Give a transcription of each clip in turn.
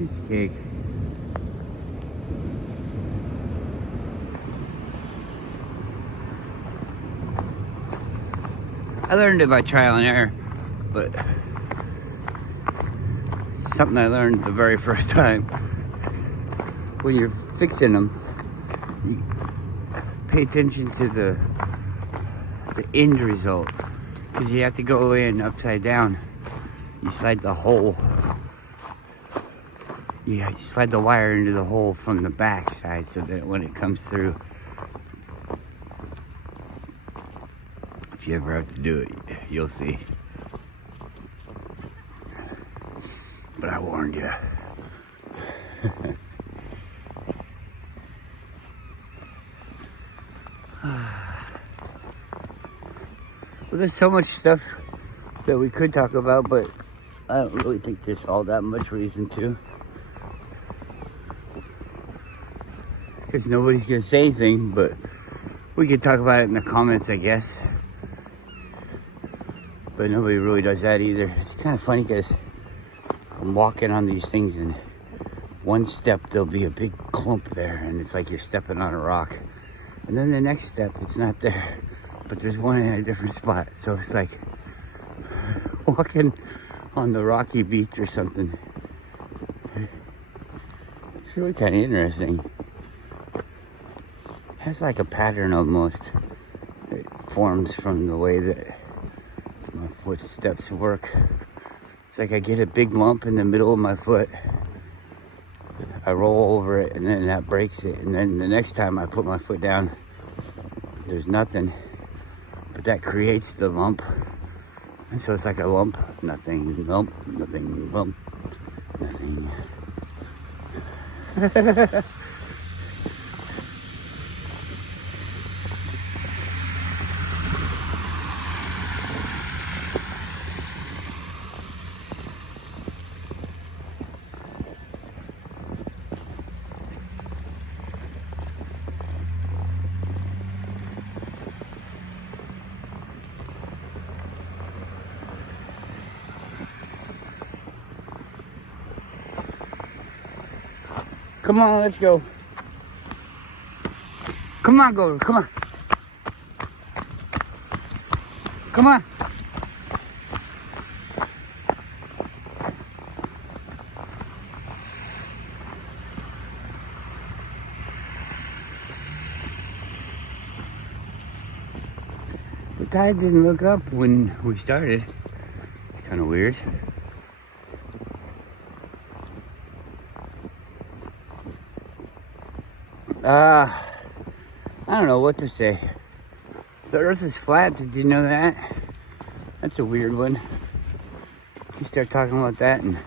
Piece of cake. I learned it by trial and error, but something I learned the very first time. When you're fixing them, you pay attention to the end result, because you have to go in upside down. You slide the hole. You slide the wire into the hole from the back side so that when it comes through, if you ever have to do it, you'll see. But I warned you. Well, there's so much stuff that we could talk about, but I don't really think there's all that much reason to. Because nobody's going to say anything, but we could talk about it in the comments, I guess. But nobody really does that either. It's kind of funny because I'm walking on these things and one step there'll be a big clump there and it's like you're stepping on a rock. And then the next step, it's not there, but there's one in a different spot. So it's like walking on the rocky beach or something. It's really kind of interesting. It has like a pattern almost. It forms from the way that my footsteps work. It's like I get a big lump in the middle of my foot. I roll over it and then that breaks it. And then the next time I put my foot down, there's nothing. But that creates the lump. And so it's like a lump, nothing, lump, nothing, lump, nothing. Come on, let's go. Come on, go. Come on. Come on. The tide didn't look up when we started. It's kind of weird. I don't know what to say. The earth is flat, did you know that? That's a weird one. You start talking about that and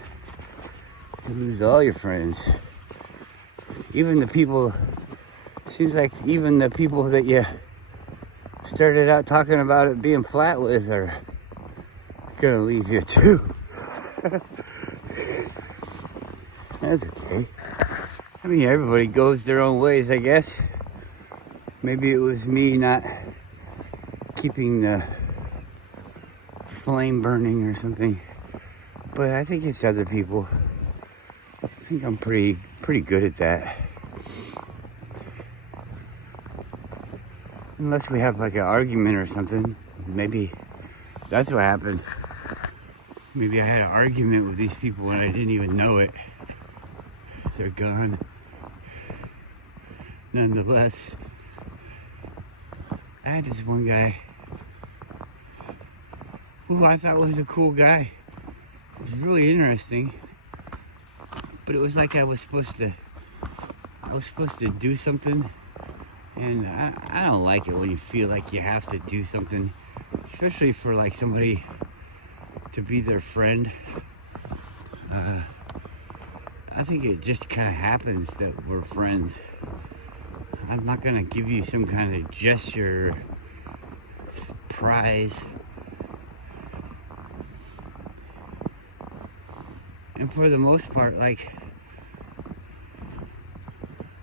you lose all your friends. Even the people, seems like even the people that you started out talking about it being flat with are gonna leave you too. That's okay. I mean, everybody goes their own ways, I guess. Maybe it was me not keeping the flame burning or something. But I think it's other people. I think I'm pretty good at that. Unless we have like an argument or something. Maybe that's what happened. Maybe I had an argument with these people and I didn't even know it. They're gone. Nonetheless, I had this one guy who I thought was a cool guy. It was really interesting. But it was like I was supposed to do something. And I don't like it when you feel like you have to do something. Especially for like somebody to be their friend. I think it just kind of happens that we're friends. I'm not gonna give you some kind of gesture, prize. And for the most part, like,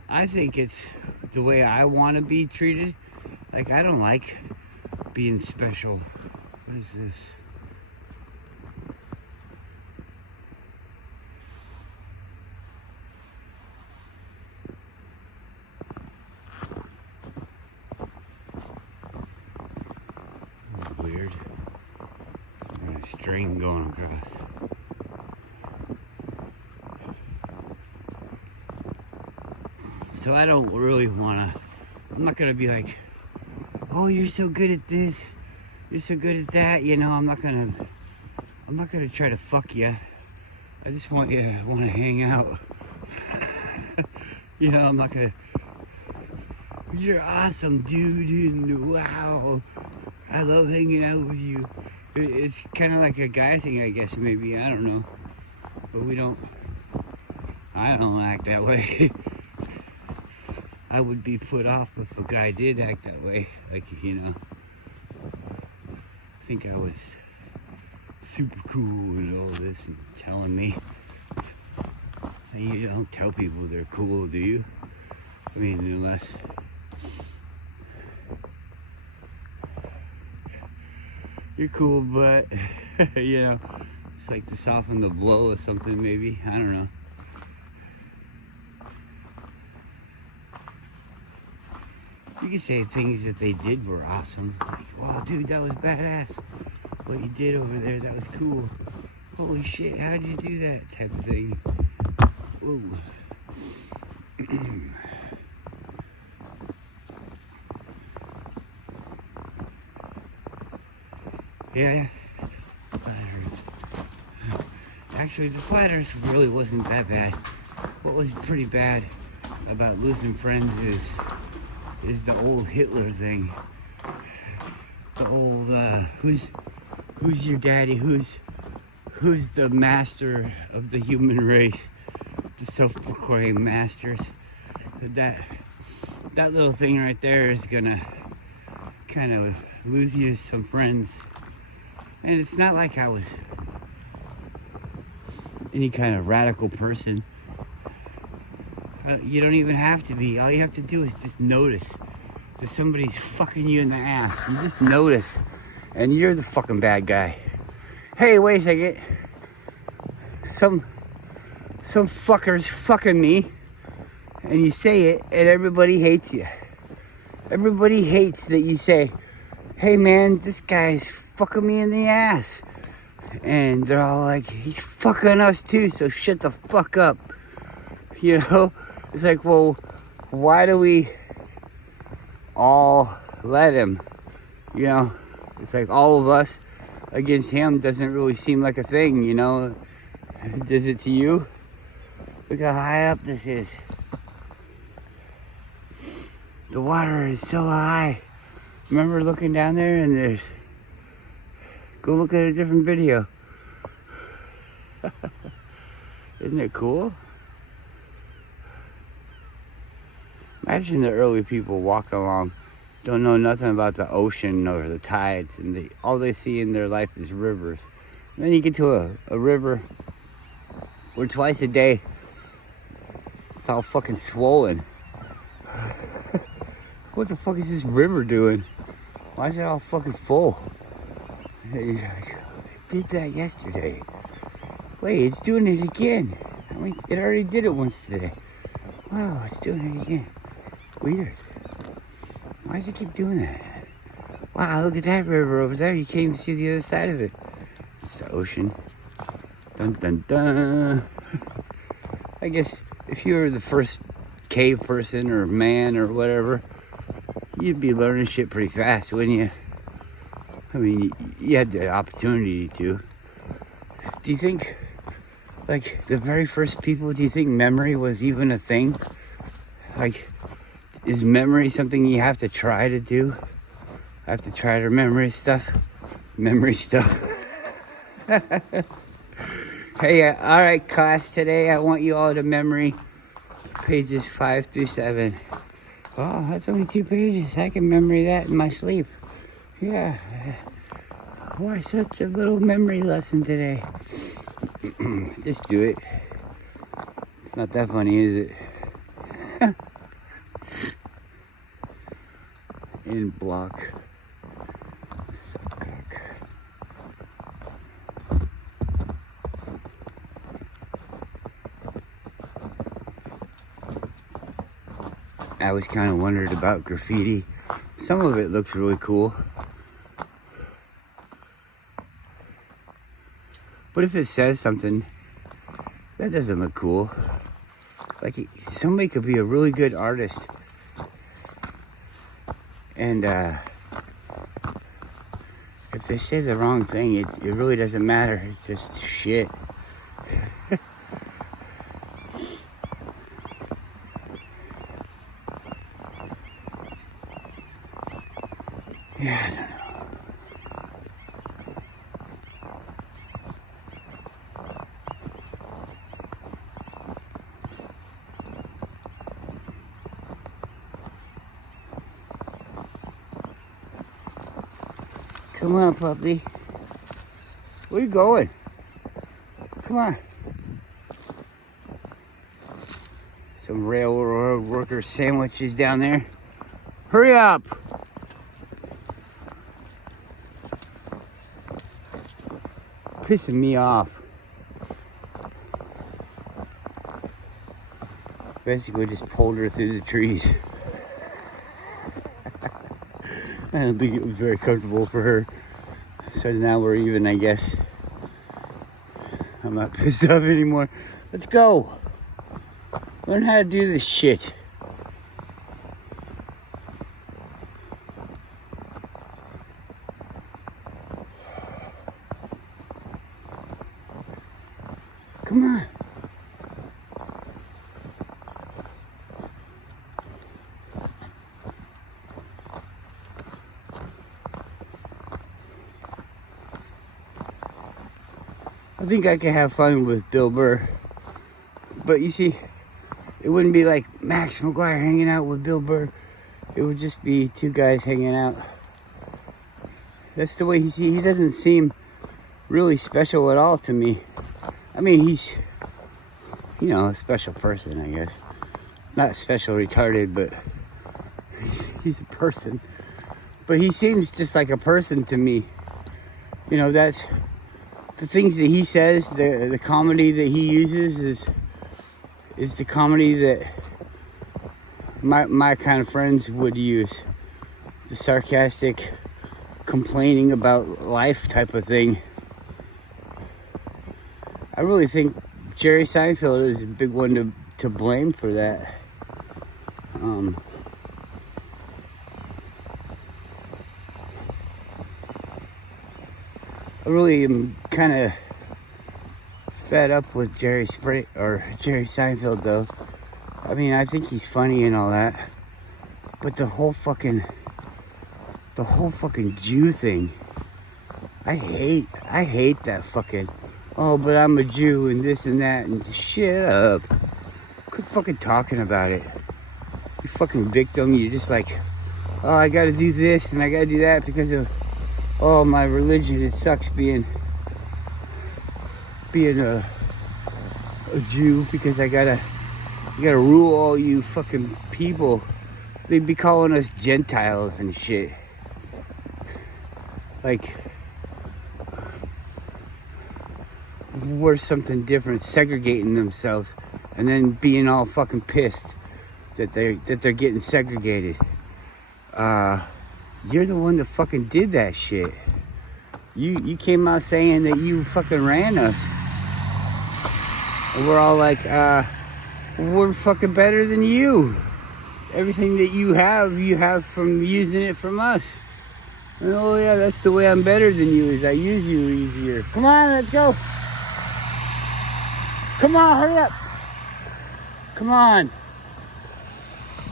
I think it's the way I want to be treated. Like, I don't like being special. What is this? string going across. So I don't really wanna, I'm not gonna be like, oh, you're so good at this, you're so good at that, you know. I'm not gonna try to fuck you. I just want you to want to hang out. You know, I'm not gonna, you're awesome, dude, and wow, I love hanging out with you. It's kind of like a guy thing, I guess, maybe, I don't know. But I don't act that way. I would be put off if a guy did act that way. Like, you know, think I was super cool and all this and telling me. You don't tell people they're cool, do you? I mean, unless you're cool, but you know, it's like to soften the blow or something, maybe. I don't know. You can say things that they did were awesome. Like, wow, dude, that was badass. What you did over there, that was cool. Holy shit, how'd you do that? Type of thing. Whoa. Yeah. Actually, the flat earth really wasn't that bad. What was pretty bad about losing friends is the old Hitler thing. The old who's your daddy? Who's the master of the human race? The self-proclaimed masters. That little thing right there is gonna kind of lose you some friends. And it's not like I was any kind of radical person. You don't even have to be. All you have to do is just notice that somebody's fucking you in the ass. You just notice, and you're the fucking bad guy. Hey, wait a second. Some fucker's fucking me, and you say it, and everybody hates you. Everybody hates that you say, hey man, this guy's fucking me in the ass. And they're all like, he's fucking us too, so shut the fuck up. You know? It's like, well, why do we all let him? You know? It's like all of us against him doesn't really seem like a thing, you know? Does it to you? Look how high up this is. The water is so high. Remember looking down there and there's... Go look at a different video. Isn't it cool? Imagine the early people walking along, don't know nothing about the ocean or the tides, and all they see in their life is rivers. And then you get to a river where twice a day it's all fucking swollen. What the fuck is this river doing? Why is it all fucking full? I did that yesterday. Wait, it's doing it again. I mean, it already did it once today. Wow, it's doing it again. Weird. Why does it keep doing that? Wow, look at that river over there. You can't even see the other side of it. It's the ocean. Dun dun dun. I guess if you were the first cave person or man or whatever, you'd be learning shit pretty fast, wouldn't you? I mean, you had the opportunity to. Do you think, like, the very first people, do you think memory was even a thing? Like, is memory something you have to try to do? I have to try to remember stuff? Memory stuff. Hey, all right, class, today I want you all to memory pages 5 through 7. Oh, that's only 2 pages. I can memory that in my sleep. Yeah. Why such a little memory lesson today? Just do it. It's not that funny, is it? In block. Suckcock. I always kind of wondered about graffiti. Some of it looks really cool. But if it says something, that doesn't look cool. Like, somebody could be a really good artist. And if they say the wrong thing, it really doesn't matter. It's just shit. Yeah, I don't know. Come on, puppy. Where you going? Come on. Some railroad worker sandwiches down there. Hurry up. Pissing me off. Basically just pulled her through the trees. I don't think it was very comfortable for her. So now we're even, I guess. I'm not pissed off anymore. Let's go. Learn how to do this shit. Come on. I think I could have fun with Bill Burr. But you see, it wouldn't be like Max McGuire hanging out with Bill Burr. It would just be two guys hanging out. That's the way he doesn't seem really special at all to me. I mean, he's, a special person, I guess. Not special retarded, but he's a person. But he seems just like a person to me. That's the things that he says, the comedy that he uses is the comedy that my kind of friends would use. The sarcastic, complaining about life type of thing. I really think Jerry Seinfeld is a big one to blame for that. I really am kind of fed up with Jerry Seinfeld, though. I mean, I think he's funny and all that, but the whole fucking Jew thing, I hate that fucking, oh, but I'm a Jew and this and that, and shut up. Quit fucking talking about it. You fucking victim. You're just like, oh, I gotta do this and I gotta do that because of, oh, my religion. It sucks being a Jew because I gotta rule all you fucking people. They'd be calling us Gentiles and shit. Like, we're something different, segregating themselves, and then being all fucking pissed that they're getting segregated. You're the one that fucking did that shit. You came out saying that you fucking ran us. And we're all like, we're fucking better than you. Everything that you have from using it from us. And, oh yeah, that's the way I'm better than you, is I use you easier. Come on, let's go. Come on, hurry up. Come on.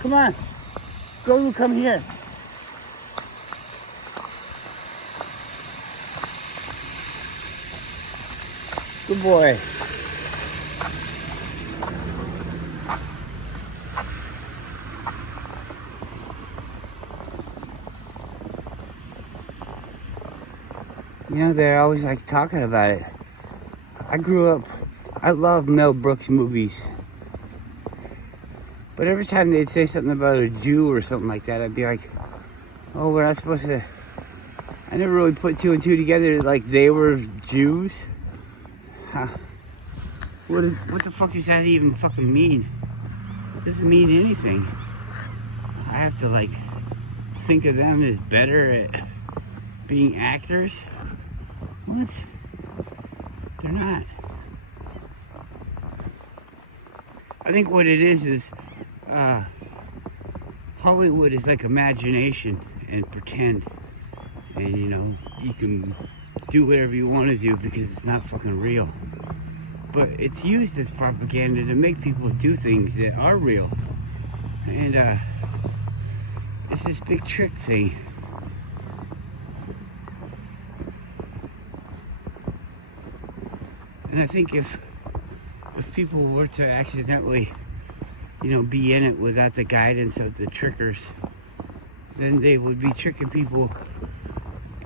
Come on. Come here. Good boy. They're always like talking about it. I love Mel Brooks movies. But every time they'd say something about a Jew or something like that, I'd be like, oh, we're not supposed to. I never really put two and two together, like they were Jews. Huh. What the fuck does that even fucking mean? It doesn't mean anything. I have to like think of them as better at being actors? What? They're not. I think what it is Hollywood is like imagination and pretend. And you know, you can do whatever you want to do because it's not fucking real. But it's used as propaganda to make people do things that are real. And it's this big trick thing. And I think if people were to accidentally, you know, be in it without the guidance of the trickers, then they would be tricking people.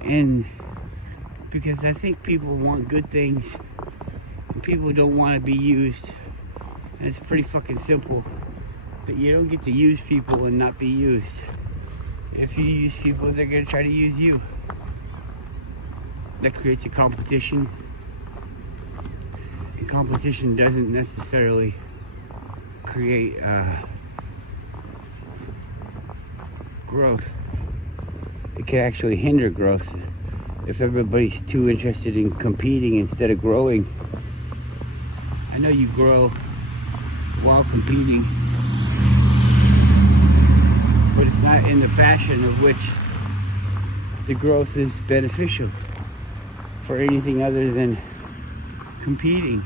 And because I think people want good things, and people don't want to be used. And it's pretty fucking simple. But you don't get to use people and not be used. If you use people, they're gonna try to use you. That creates a competition. And competition doesn't necessarily create growth. It can actually hinder growth if everybody's too interested in competing instead of growing. I know you grow while competing, but it's not in the fashion of which the growth is beneficial for anything other than competing.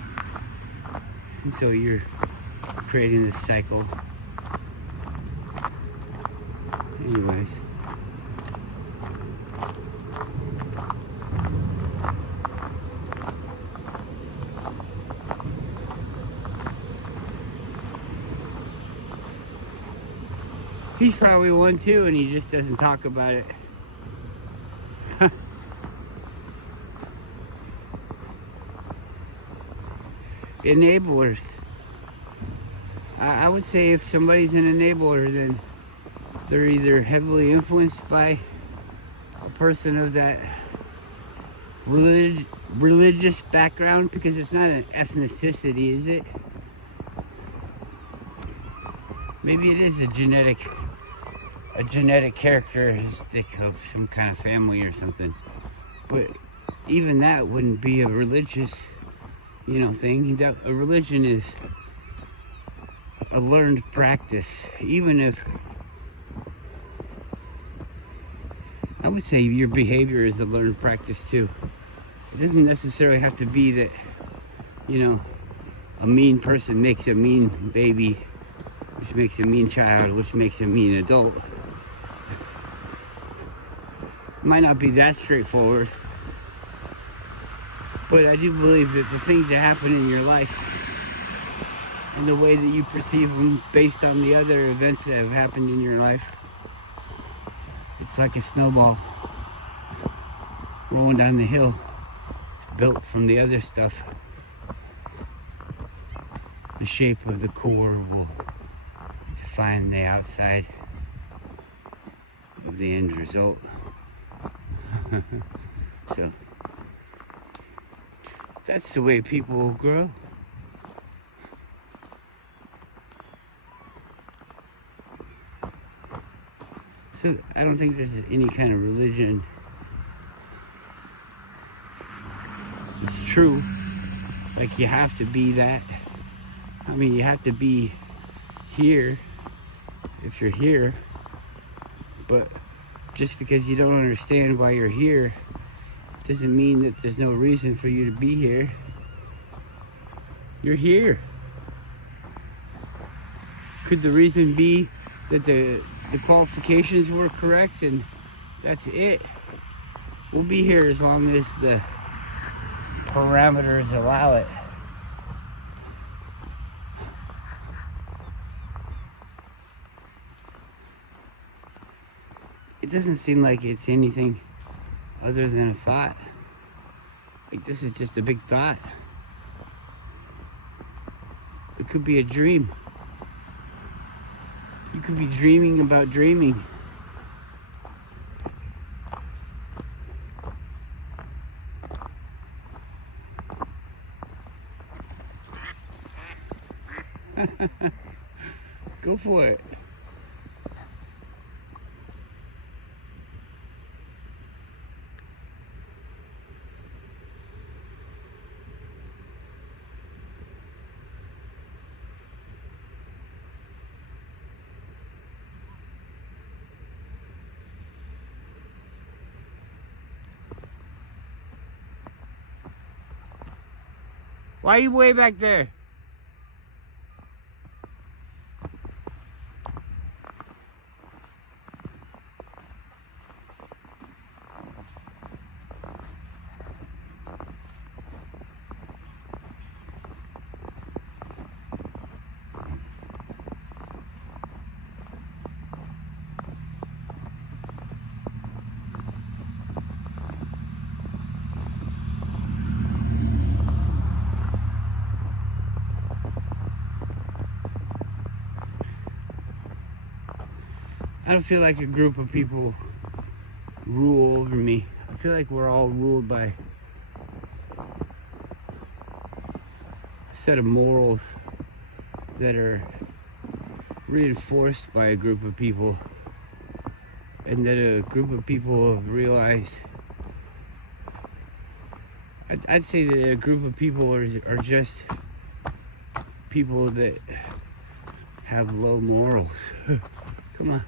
And so you're creating this cycle. Anyways. He's probably one too, and he just doesn't talk about it. Enablers. I would say if somebody's an enabler, then they're either heavily influenced by a person of that religious background, because it's not an ethnicity, is it? Maybe it is a genetic characteristic of some kind of family or something. But even that wouldn't be a religious, you know, thing. That a religion is a learned practice. Even if I would say your behavior is a learned practice too. It doesn't necessarily have to be that, you know, a mean person makes a mean baby, which makes a mean child, which makes a mean adult. It might not be that straightforward, but I do believe that the things that happen in your life and the way that you perceive them based on the other events that have happened in your life, it's like a snowball rolling down the hill. It's built from the other stuff. The shape of the core will define the outside of the end result. So that's the way people grow. So I don't think there's any kind of religion. It's true. Like you have to be that. I mean, you have to be here if you're here. But just because you don't understand why you're here doesn't mean that there's no reason for you to be here. You're here. Could the reason be that the qualifications were correct and that's it? We'll be here as long as the parameters allow it. It doesn't seem like it's anything other than a thought. Like this is just a big thought. It could be a dream. You could be dreaming about dreaming. Go for it. Why are you way back there? I don't feel like a group of people rule over me. I feel like we're all ruled by a set of morals that are reinforced by a group of people, and that a group of people have realized. I'd say that a group of people are just people that have low morals. Come on.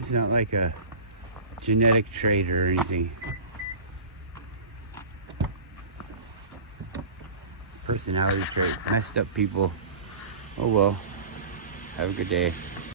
It's not like a genetic trait or anything. Personality trait. Messed up people. Oh well. Have a good day.